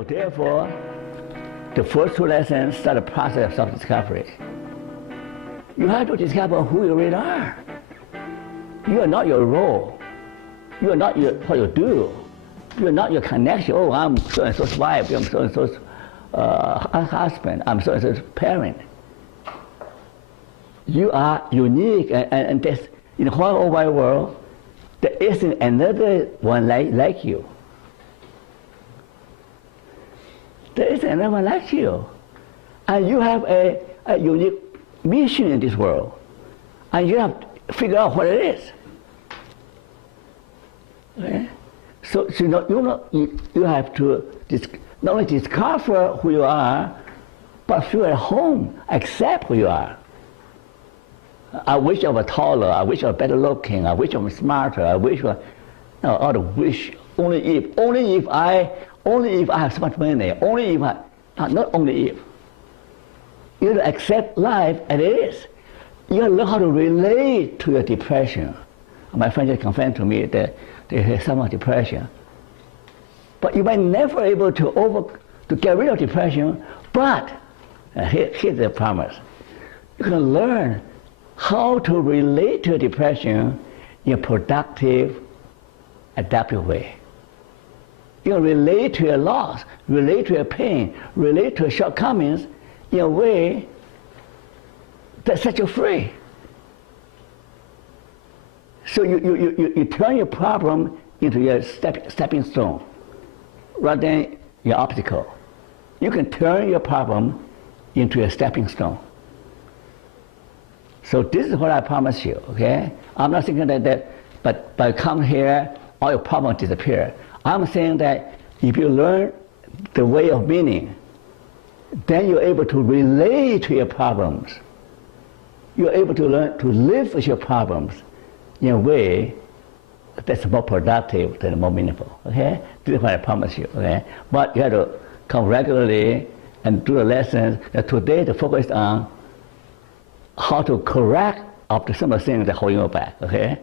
So therefore, the first two lessons start the process of self-discovery. You have to discover who you really are. You are not your role. You are not what you do. You are not your connection. Oh, I'm so-and-so's wife. I'm so-and-so's husband. I'm so-and-so's parent. You are unique, and this, in the whole wide world, there isn't another one like you. There isn't another one like you. And you have a unique mission in this world. And you have to figure out what it is. Okay? So you have to not only discover who you are, but feel at home, accept who you are. I wish I was taller, I wish I was better looking, I wish I was smarter, I wish I wish only if I have so much money, only if not only if. You have to accept life as it is. You have to learn how to relate to your depression. My friend just confessed to me that they have some depression. But you might never able to get rid of depression, but here's the promise. You're going to learn how to relate to depression in a productive, adaptive way. You know, relate to your loss, relate to your pain, relate to your shortcomings in a way that sets you free. So you turn your problem into your stepping stone rather than your obstacle. You can turn your problem into a stepping stone. So this is what I promise you, okay? I'm not thinking but by come here, all your problems disappear. I'm saying that if you learn the way of meaning, then you're able to relate to your problems. You're able to learn to live with your problems in a way that's more productive and more meaningful, okay? This is what I promise you, okay? But you have to come regularly and do the lessons. Today, the focus on how to correct up to some of the things that hold you back, okay?